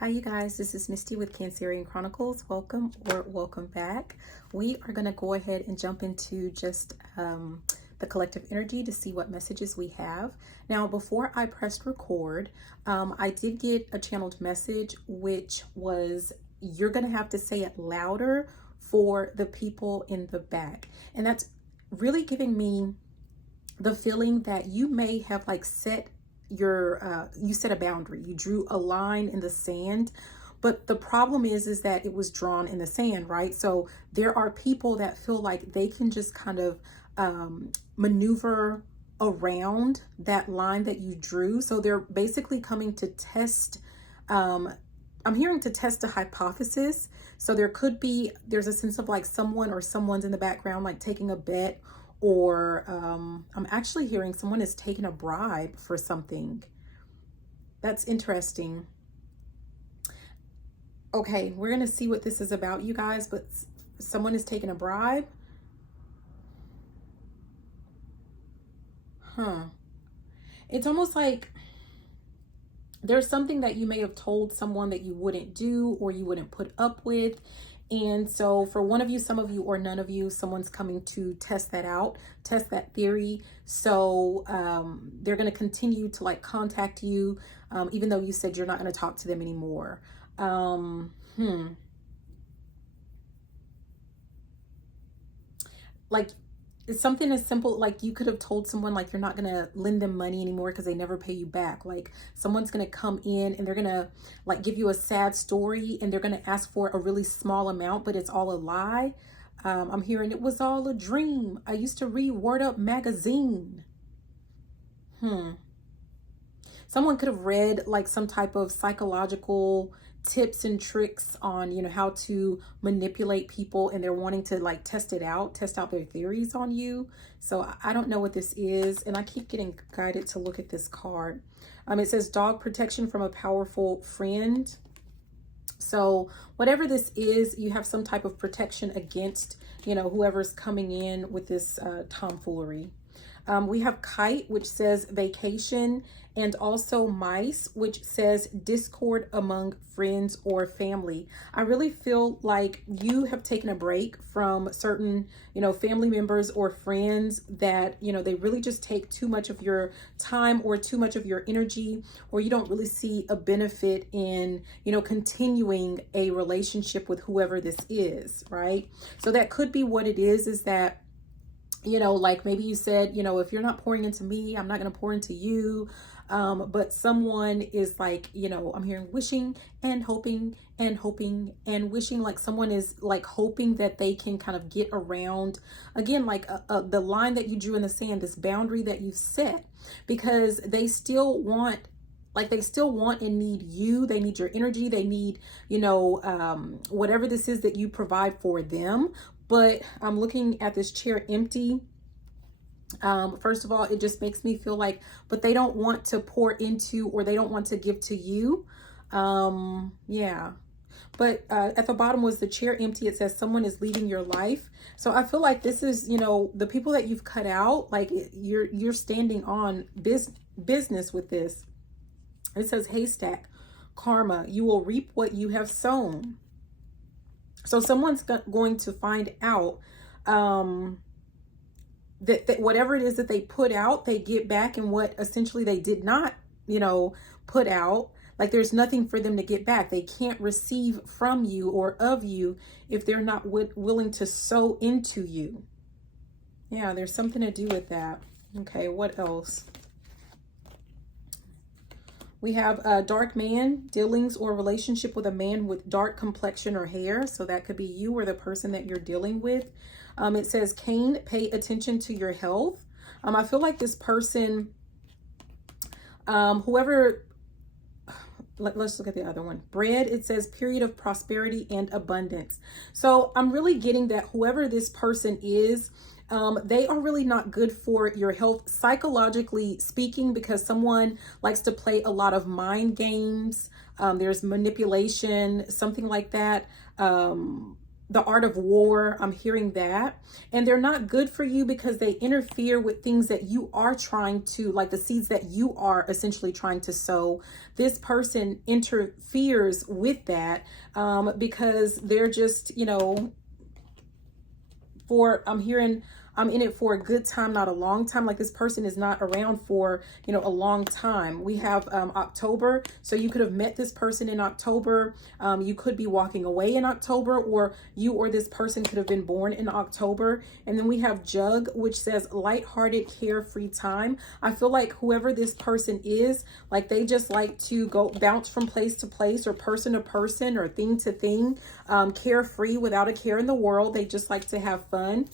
Hi you guys, this is Misty with Cancerian Chronicles. Welcome or welcome back. We are going to go ahead and jump into just the collective energy to see what messages we have. Now, before I pressed record, I did get a channeled message, which was you're going to have to say it louder for the people in the back. And that's really giving me the feeling that you may have like set you set a boundary, you drew a line in the sand, but the problem is that it was drawn in the sand, right? So there are people that feel like they can just kind of maneuver around that line that you drew. So they're basically coming to test, I'm hearing to test a hypothesis. So there's a sense of like someone or someone's in the background, like taking a bet, or I'm actually hearing someone is taking a bribe for something. That's interesting. Okay, we're gonna see what this is about, you guys, but someone is taking a bribe. It's almost like there's something that you may have told someone that you wouldn't do or you wouldn't put up with. And so for one of you, some of you, or none of you, someone's coming to test that out, test that theory. So they're going to continue to like contact you, even though you said you're not going to talk to them anymore. Like, it's something as simple, like you could have told someone like you're not going to lend them money anymore because they never pay you back. Like someone's going to come in and they're going to like give you a sad story and they're going to ask for a really small amount, but it's all a lie. I'm hearing it was all a dream. I used to read Word Up magazine. Someone could have read like some type of psychological tips and tricks on, you know, how to manipulate people, and they're wanting to like test out their theories on you. So I don't know what this is, and I keep getting guided to look at this card. It says dog protection from a powerful friend. So whatever this is, you have some type of protection against, you know, whoever's coming in with this tomfoolery. We have kite, which says vacation, and also mice, which says discord among friends or family. I really feel like you have taken a break from certain, you know, family members or friends that, you know, they really just take too much of your time or too much of your energy, or you don't really see a benefit in, you know, continuing a relationship with whoever this is, right? So that could be what it is that, you know, like maybe you said, you know, if you're not pouring into me, I'm not going to pour into you. But someone is like, you know, I'm hearing wishing and hoping and hoping and wishing, like someone is like hoping that they can kind of get around again, like the line that you drew in the sand, this boundary that you've set, because they still want, like they still want and need you. They need your energy. They need, you know, whatever this is that you provide for them. But I'm looking at this chair empty. First of all, it just makes me feel like, but they don't want to pour into, or they don't want to give to you. Yeah. But at the bottom was the chair empty. It says someone is leaving your life. So I feel like this is, you know, the people that you've cut out, like you're standing on business with this. It says haystack, karma. You will reap what you have sown. So someone's going to find out that whatever it is that they put out, they get back, and what essentially they did not, you know, put out, like there's nothing for them to get back. They can't receive from you or of you if they're not willing to sow into you. Yeah, there's something to do with that. Okay, what else? We have a dark man, dealings or relationship with a man with dark complexion or hair. So that could be you or the person that you're dealing with. It says, Cain, pay attention to your health. I feel like this person, whoever, let's look at the other one. Bread, it says period of prosperity and abundance. So I'm really getting that whoever this person is, they are really not good for your health, psychologically speaking, because someone likes to play a lot of mind games. There's manipulation, something like that. the art of war. I'm hearing that. And they're not good for you because they interfere with things that you are trying to, like the seeds that you are essentially trying to sow. This person interferes with that because they're just, you know, I'm in it for a good time, not a long time. Like this person is not around for, you know, a long time. We have October. So you could have met this person in October. You could be walking away in October, or you or this person could have been born in October. And then we have Jug, which says lighthearted, carefree time. I feel like whoever this person is, like they just like to go bounce from place to place or person to person or thing to thing, carefree without a care in the world. They just like to have fun,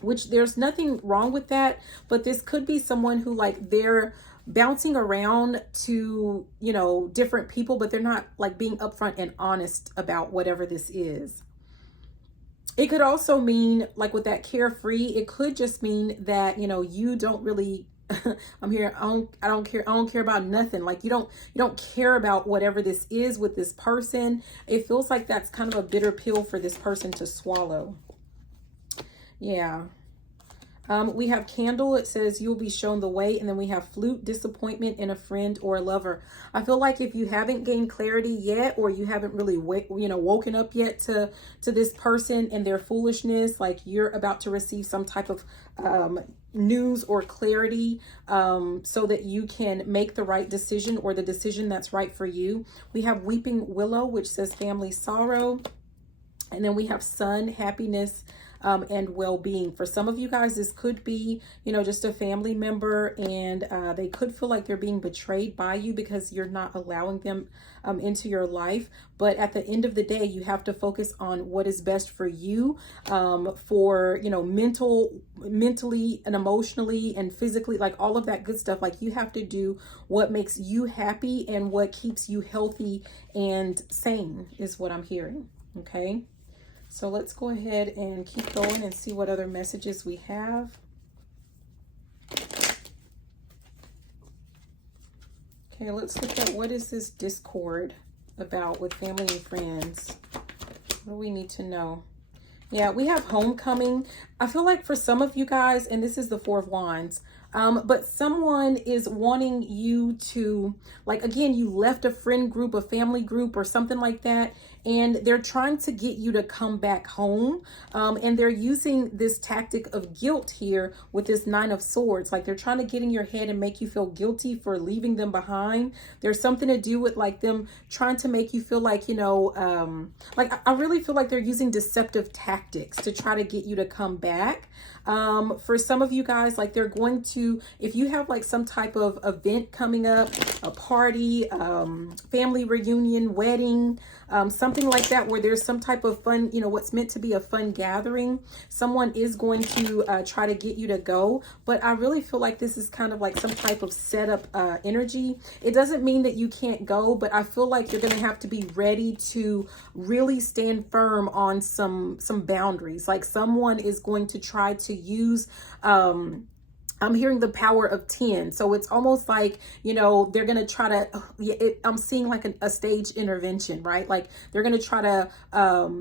which there's nothing wrong with that. But this could be someone who, like, they're bouncing around to, you know, different people, but they're not like being upfront and honest about whatever this is. It could also mean, like with that carefree, it could just mean that, you know, you don't really I'm here. I don't care about nothing. Like you don't care about whatever this is with this person. It feels like that's kind of a bitter pill for this person to swallow. Yeah. We have Candle. It says you'll be shown the way. And then we have Flute, disappointment in a friend or a lover. I feel like if you haven't gained clarity yet, or you haven't really woken up yet to this person and their foolishness, like you're about to receive some type of news or clarity so that you can make the right decision, or the decision that's right for you. We have Weeping Willow, which says family sorrow. And then we have Sun, happiness and well-being. For some of you guys, this could be, you know, just a family member, and they could feel like they're being betrayed by you because you're not allowing them into your life. But at the end of the day, you have to focus on what is best for you, for, you know, mentally and emotionally and physically, like all of that good stuff. Like you have to do what makes you happy and what keeps you healthy and sane is what I'm hearing. Okay. So let's go ahead and keep going and see what other messages we have. Okay, let's look at what is this discord about with family and friends. What do we need to know? Yeah, we have homecoming. I feel like for some of you guys, and this is the Four of Wands, but someone is wanting you to, like, again, you left a friend group, a family group or something like that, and they're trying to get you to come back home. And they're using this tactic of guilt here with this Nine of Swords. Like they're trying to get in your head and make you feel guilty for leaving them behind. There's something to do with like them trying to make you feel like, you know, like I really feel like they're using deceptive tactics to try to get you to come back. For some of you guys, like they're going to, if you have like some type of event coming up, a party, family reunion, wedding, something like that, where there's some type of fun, you know, what's meant to be a fun gathering, someone is going to try to get you to go. But I really feel like this is kind of like some type of setup energy. It doesn't mean that you can't go, but I feel like you're going to have to be ready to really stand firm on some boundaries. Like someone is going to try to use I'm hearing the power of 10. So it's almost like, you know, they're going to try to, I'm seeing like a stage intervention, right? Like they're going to try to,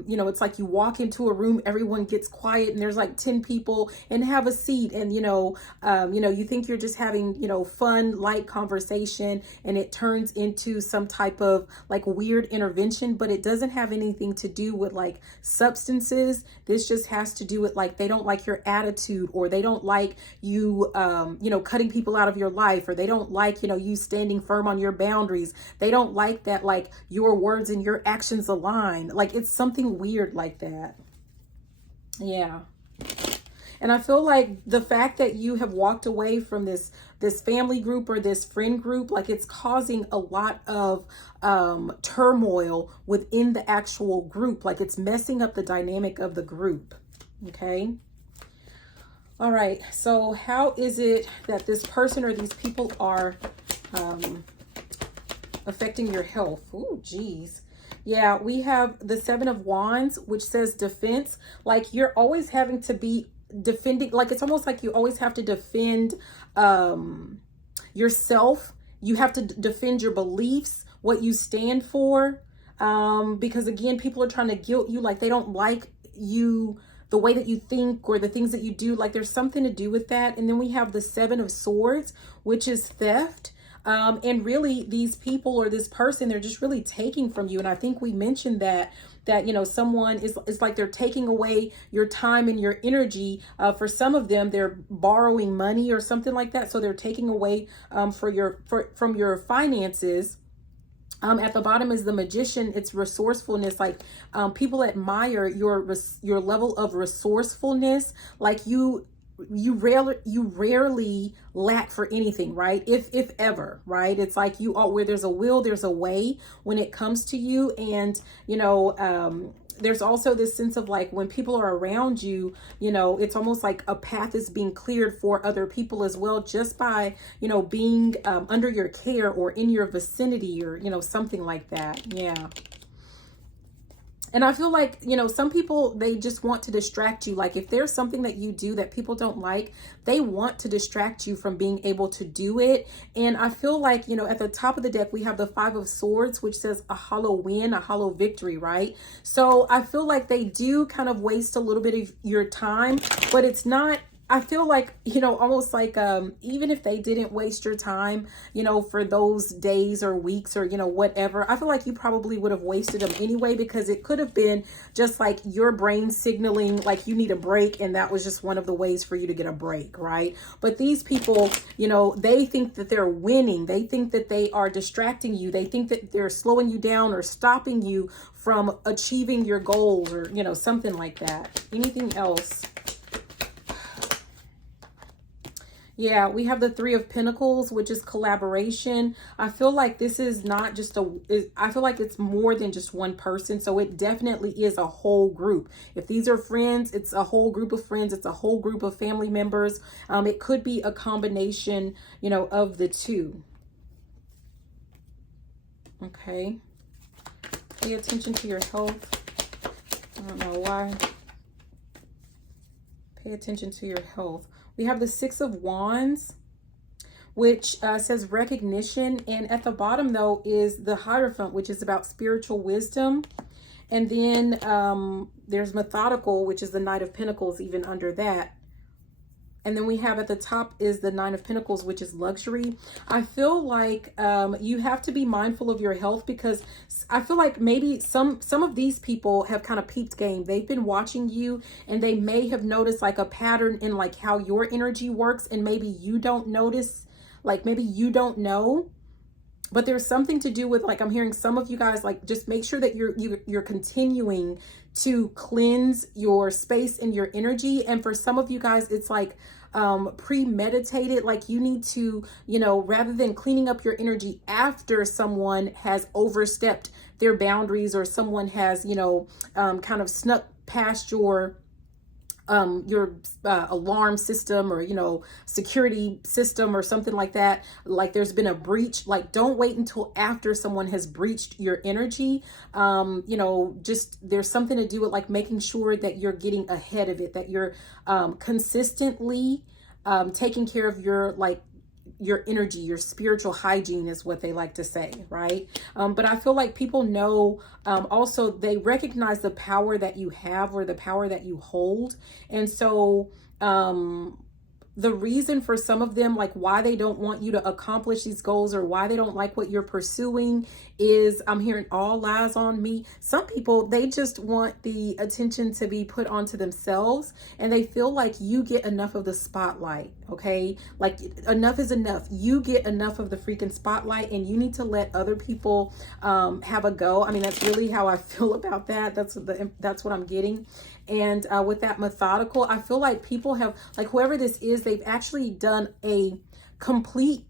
you know, it's like you walk into a room, everyone gets quiet and there's like 10 people and have a seat. And, you know, you think you're just having, you know, fun, light conversation, and it turns into some type of like weird intervention, but it doesn't have anything to do with like substances. This just has to do with like, they don't like your attitude, or they don't like you, you know, cutting people out of your life, or they don't like, you know, you standing firm on your boundaries. They don't like that, like your words and your actions align. Like it's something weird like that. Yeah. And I feel like the fact that you have walked away from this family group or this friend group, like it's causing a lot of turmoil within the actual group. Like it's messing up the dynamic of the group. Okay. All right, so how is it that this person or these people are affecting your health? Ooh, geez. Yeah, we have the Seven of Wands, which says defense. Like you're always having to be defending, like it's almost like you always have to defend yourself. You have to defend your beliefs, what you stand for. Because again, people are trying to guilt you, like they don't like the way that you think or the things that you do, like there's something to do with that. And then we have the Seven of Swords, which is theft. And really these people or this person, they're just really taking from you. And I think we mentioned that, someone is like they're taking away your time and your energy. For some of them, they're borrowing money or something like that. So they're taking away from your finances. At the bottom is the Magician. It's resourcefulness. Like people admire your level of resourcefulness. Like you rarely lack for anything, right? If ever, right? It's like you are, where there's a will, there's a way when it comes to you. And there's also this sense of like when people are around you, it's almost like a path is being cleared for other people as well, just by being under your care or in your vicinity, or something like that. Yeah. And I feel like, some people, they just want to distract you. Like if there's something that you do that people don't like, they want to distract you from being able to do it. And I feel like, at the top of the deck, we have the Five of Swords, which says a hollow win, a hollow victory, right? So I feel like they do kind of waste a little bit of your time, but it's not, I feel like, almost like, even if they didn't waste your time, for those days or weeks or, whatever, I feel like you probably would have wasted them anyway, because it could have been just like your brain signaling like you need a break. And that was just one of the ways for you to get a break, right? But these people, they think that they're winning. They think that they are distracting you. They think that they're slowing you down or stopping you from achieving your goals, or, something like that. Anything else? Yeah, we have the Three of Pentacles, which is collaboration. I feel like this is not just I feel like it's more than just one person. So it definitely is a whole group. If these are friends, it's a whole group of friends. It's a whole group of family members. It could be a combination, of the two. Okay. Pay attention to your health. I don't know why. Pay attention to your health. We have the Six of Wands, which says recognition. And at the bottom, though, is the Hierophant, which is about spiritual wisdom. And then there's methodical, which is the Knight of Pentacles, even under that. And then we have at the top is the Nine of Pentacles, which is luxury. I feel like you have to be mindful of your health, because I feel like maybe some of these people have kind of peeped game. They've been watching you, and they may have noticed like a pattern in like how your energy works, and maybe you don't notice, like maybe you don't know. But there's something to do with, like, I'm hearing some of you guys, like, just make sure that you're continuing to cleanse your space and your energy. And for some of you guys, it's like premeditated, like you need to, rather than cleaning up your energy after someone has overstepped their boundaries, or someone has, kind of snuck past your alarm system, or security system, or something like that, like there's been a breach. Like don't wait until after someone has breached your energy. Just there's something to do with like making sure that you're getting ahead of it, that you're consistently taking care of your energy, your spiritual hygiene is what they like to say, right? But I feel like people know, also they recognize the power that you have, or the power that you hold. And so the reason for some of them, like why they don't want you to accomplish these goals, or why they don't like what you're pursuing, is I'm hearing all eyes on me. Some people, they just want the attention to be put onto themselves, and they feel like you get enough of the spotlight. Okay, like enough is enough. You get enough of the freaking spotlight, and you need to let other people have a go. I mean, that's really how I feel about that. That's what I'm getting. And with that methodical, I feel like people have, like whoever this is, they've actually done a complete,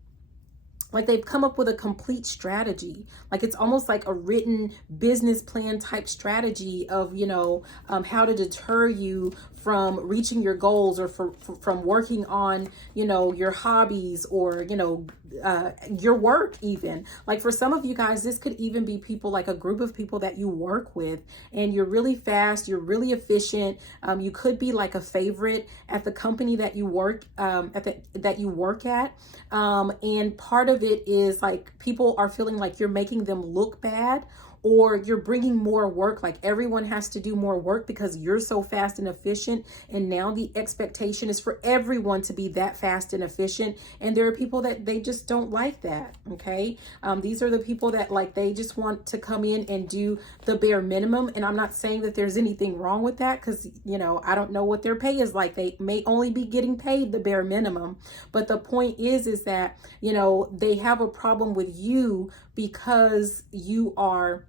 like they've come up with a complete strategy. Like it's almost like a written business plan type strategy of, how to deter you from reaching your goals, or from working on, your hobbies, or, your work even. Like for some of you guys, this could even be people, like a group of people that you work with, and you're really fast, you're really efficient. You could be like a favorite at the company that you work at. And part of of it is like people are feeling like you're making them look bad, or you're bringing more work, like everyone has to do more work because you're so fast and efficient. And now the expectation is for everyone to be that fast and efficient. And there are people that they just don't like that. Okay. These are the people that like, they just want to come in and do the bare minimum. And I'm not saying that there's anything wrong with that, because, you know, I don't know what their pay is like. They may only be getting paid the bare minimum. But the point is that, you know, they have a problem with you because you are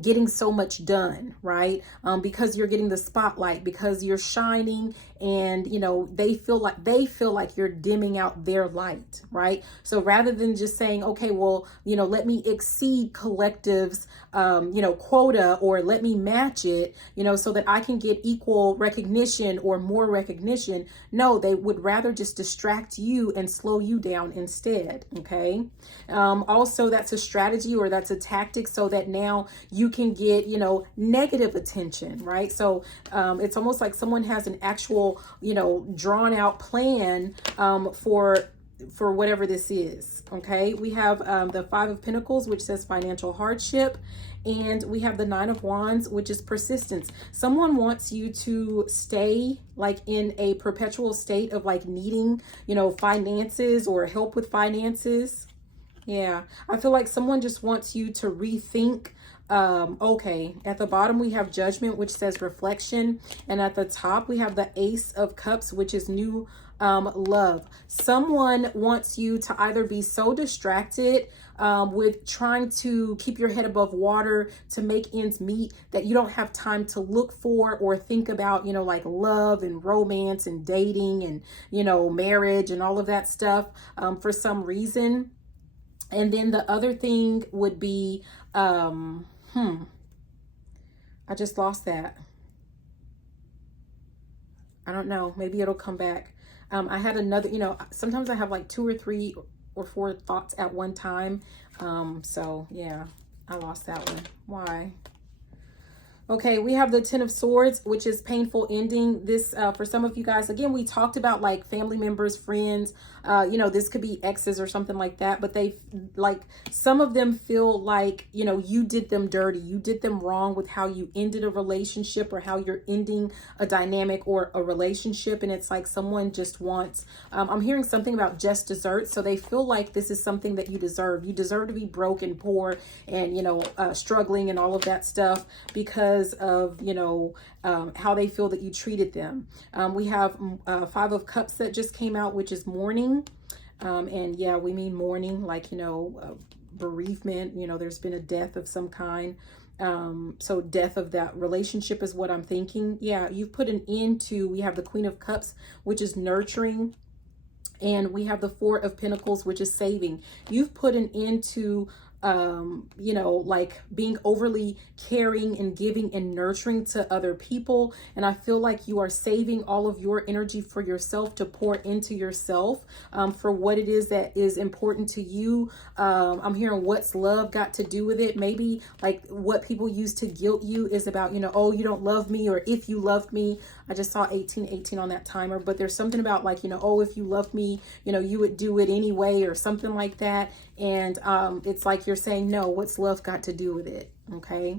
getting so much done, right? Because you're getting the spotlight, because you're shining, and you know, they feel like you're dimming out their light, right? So rather than just saying, okay, well, you know, let me exceed collective's you know, quota, or let me match it, you know, so that I can get equal recognition or more recognition. No, they would rather just distract you and slow you down instead. Okay. Also, that's a strategy, or that's a tactic, so that now you can get, you know, negative attention, right? So it's almost like someone has an actual, you know, drawn out plan for whatever this is. Okay, we have the Five of Pentacles, which says financial hardship, and we have the Nine of Wands, which is persistence. Someone wants you to stay like in a perpetual state of like needing, you know, finances or help with finances. Yeah, I feel like someone just wants you to rethink. Okay, at the bottom we have Judgment, which says reflection, and at the top we have the Ace of Cups, which is new love. Someone wants you to either be so distracted with trying to keep your head above water to make ends meet that you don't have time to look for or think about, you know, like love and romance and dating and, you know, marriage and all of that stuff for some reason. And then the other thing would be, I just lost that. I don't know. Maybe it'll come back. I had another, you know, sometimes I have like 2 or 3 or 4 thoughts at one time. So yeah, I lost that one. Why? Okay, we have the Ten of Swords, which is painful ending. This, for some of you guys, again, we talked about like family members, friends, you know, this could be exes or something like that, but they like, some of them feel like, you know, you did them dirty. You did them wrong with how you ended a relationship or how you're ending a dynamic or a relationship. And it's like someone just wants, I'm hearing something about just desserts. So they feel like this is something that you deserve. You deserve to be broke and poor and, you know, struggling and all of that stuff because of, you know, how they feel that you treated them. We have Five of Cups that just came out, which is mourning. And yeah, we mean mourning, like, you know, bereavement, you know, there's been a death of some kind. So death of that relationship is what I'm thinking. Yeah, you've put an end to, we have the Queen of Cups, which is nurturing. And we have the Four of Pentacles, which is saving. You've put an end to you know, like being overly caring and giving and nurturing to other people. And I feel like you are saving all of your energy for yourself to pour into yourself for what it is that is important to you. I'm hearing what's love got to do with it. Maybe like what people use to guilt you is about, you know, oh, you don't love me, or if you love me. I just saw 1818 on that timer, but there's something about like, you know, oh, if you love me, you know, you would do it anyway or something like that. And it's like you're saying, no, what's love got to do with it? Okay.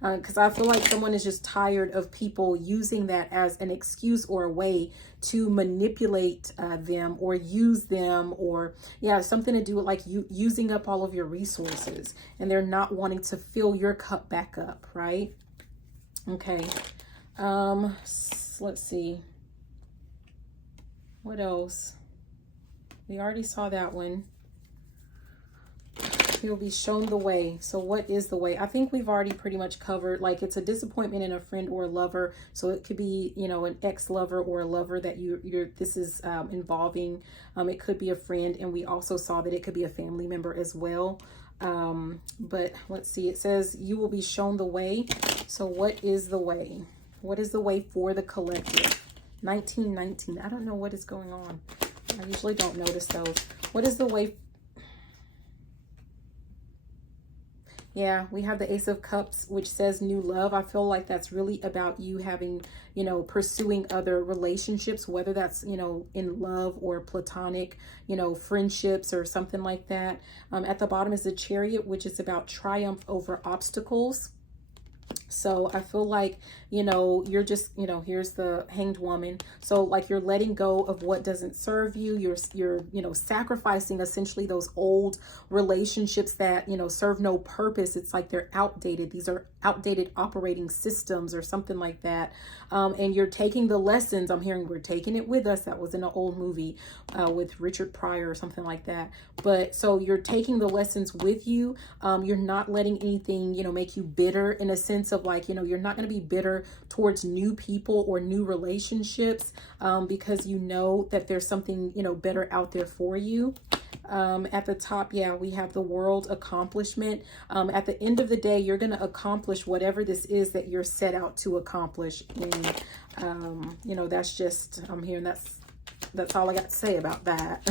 Because I feel like someone is just tired of people using that as an excuse or a way to manipulate them or use them, or yeah, something to do with like you using up all of your resources, and they're not wanting to fill your cup back up, right? Okay. Let's see. What else? We already saw that one. You'll be shown the way. So what is the way? I think we've already pretty much covered, like it's a disappointment in a friend or a lover. So it could be, you know, an ex-lover or a lover that this is involving. It could be a friend. And we also saw that it could be a family member as well. But let's see, it says you will be shown the way. So what is the way? What is the way for the collective? 1919. I don't know what is going on. I usually don't notice those. What is the way? Yeah, we have the Ace of Cups, which says new love. I feel like that's really about you having, pursuing other relationships, whether that's, in love or platonic, friendships or something like that. At the bottom is the Chariot, which is about triumph over obstacles. So I feel like, you're just, here's the Hanged Woman. So like you're letting go of what doesn't serve you. You're, sacrificing essentially those old relationships that, serve no purpose. It's like they're outdated. These are outdated operating systems or something like that. And you're taking the lessons. I'm hearing we're taking it with us. That was in an old movie with Richard Pryor or something like that. But so you're taking the lessons with you. You're not letting anything, make you bitter in a sense of like, you're not going to be bitter towards new people or new relationships because you know that there's something, better out there for you. At the top, yeah, we have the World accomplishment. At the end of the day, you're going to accomplish whatever this is that you're set out to accomplish. And, that's just, I'm hearing that's all I got to say about that.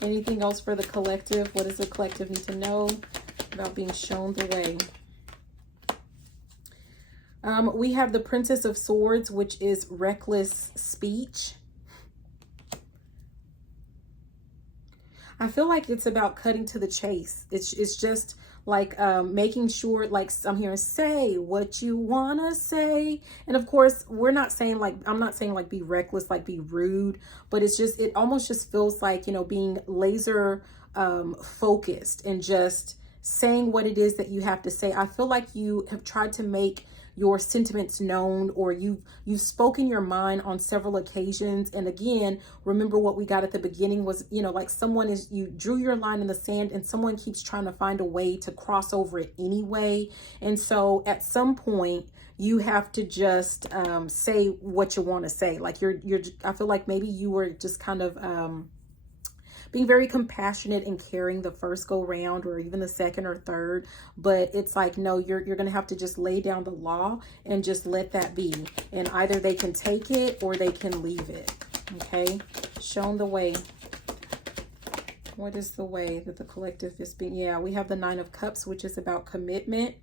Anything else for the collective? What does the collective need to know about being shown the way? We have the Princess of Swords, which is reckless speech. I feel like it's about cutting to the chase. It's just like making sure, like I'm hearing, say what you want to say. And of course, we're not saying like, I'm not saying like be reckless, like be rude, but it's just, it almost just feels like, being laser focused and just saying what it is that you have to say. I feel like you have tried to make your sentiments known, or you've spoken your mind on several occasions. And again, remember what we got at the beginning was, like you drew your line in the sand and someone keeps trying to find a way to cross over it anyway. And so at some point you have to just say what you want to say. Like I feel like maybe you were just kind of being very compassionate and caring the first go round or even the second or third, but it's like, no, you're going to have to just lay down the law and just let that be. And either they can take it or they can leave it. Okay. Shown the way. What is the way that the collective is being? Yeah, we have the Nine of Cups, which is about commitment.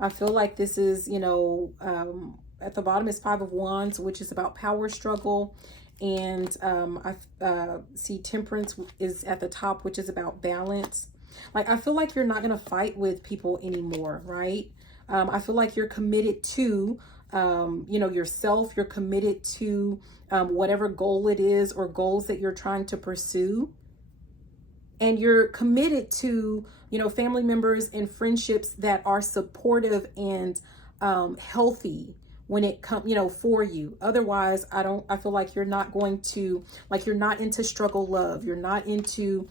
I feel like this is, at the bottom is Five of Wands, which is about power struggle. And I see Temperance is at the top, which is about balance. Like, I feel like you're not going to fight with people anymore, right? I feel like you're committed to, yourself. You're committed to whatever goal it is or goals that you're trying to pursue. And you're committed to, family members and friendships that are supportive and healthy when it comes, for you. Otherwise, I feel like you're not going to, like, you're not into struggle love. You're not into,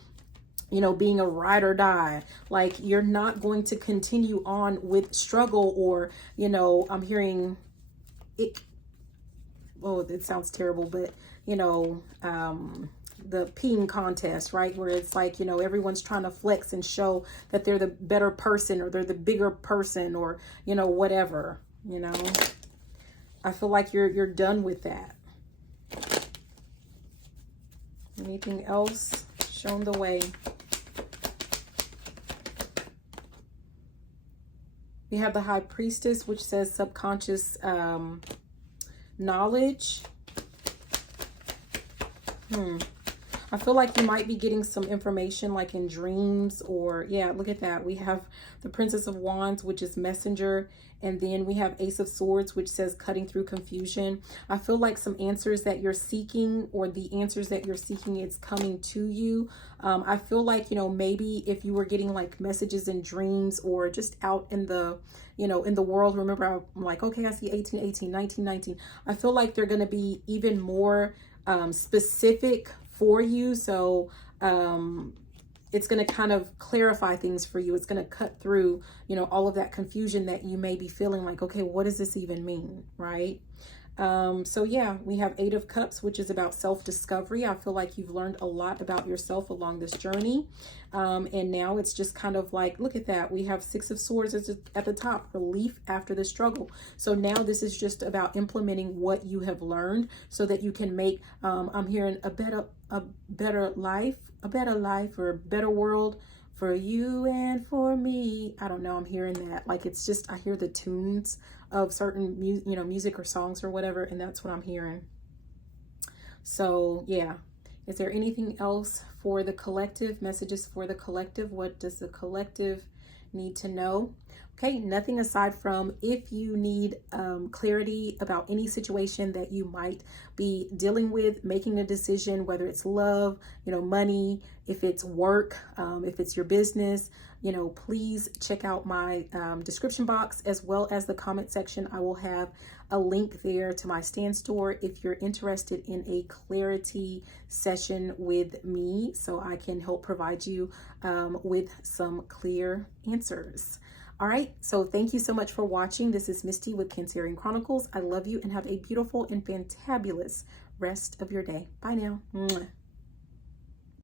being a ride or die. Like, you're not going to continue on with struggle or, I'm hearing it. Oh, it sounds terrible, but, the peeing contest, right? Where it's like, everyone's trying to flex and show that they're the better person or they're the bigger person or, whatever, I feel like you're done with that. Anything else? Shown the way. We have the High Priestess, which says subconscious knowledge. I feel like you might be getting some information like in dreams or, yeah, look at that. We have the Princess of Wands, which is messenger. And then we have Ace of Swords, which says cutting through confusion. I feel like some answers that you're seeking or the answers that you're seeking, it's coming to you. I feel like, maybe if you were getting like messages in dreams or just out in the, in the world, remember I'm like, okay, I see 1818, 1919. I feel like they're going to be even more specific for you. So it's going to kind of clarify things for you. It's going to cut through, all of that confusion that you may be feeling like, okay, what does this even mean? Right. So yeah, we have Eight of Cups, which is about self-discovery. I feel like you've learned a lot about yourself along this journey. And now it's just kind of like, look at that. We have Six of Swords at the top, relief after the struggle. So now this is just about implementing what you have learned so that you can make, I'm hearing a better life or a better world for you and for me. I don't know, I'm hearing that. Like, it's just, I hear the tunes of certain music or songs or whatever, and that's what I'm hearing. So yeah, is there anything else for the collective? Messages for the collective? What does the collective need to know? Okay, nothing aside from if you need clarity about any situation that you might be dealing with, making a decision, whether it's love, money, if it's work, if it's your business, please check out my description box as well as the comment section. I will have a link there to my Stan store if you're interested in a clarity session with me, so I can help provide you with some clear answers. All right, so thank you so much for watching. This is Misty with Cancerian Chronicles. I love you and have a beautiful and fantabulous rest of your day. Bye now. Mwah.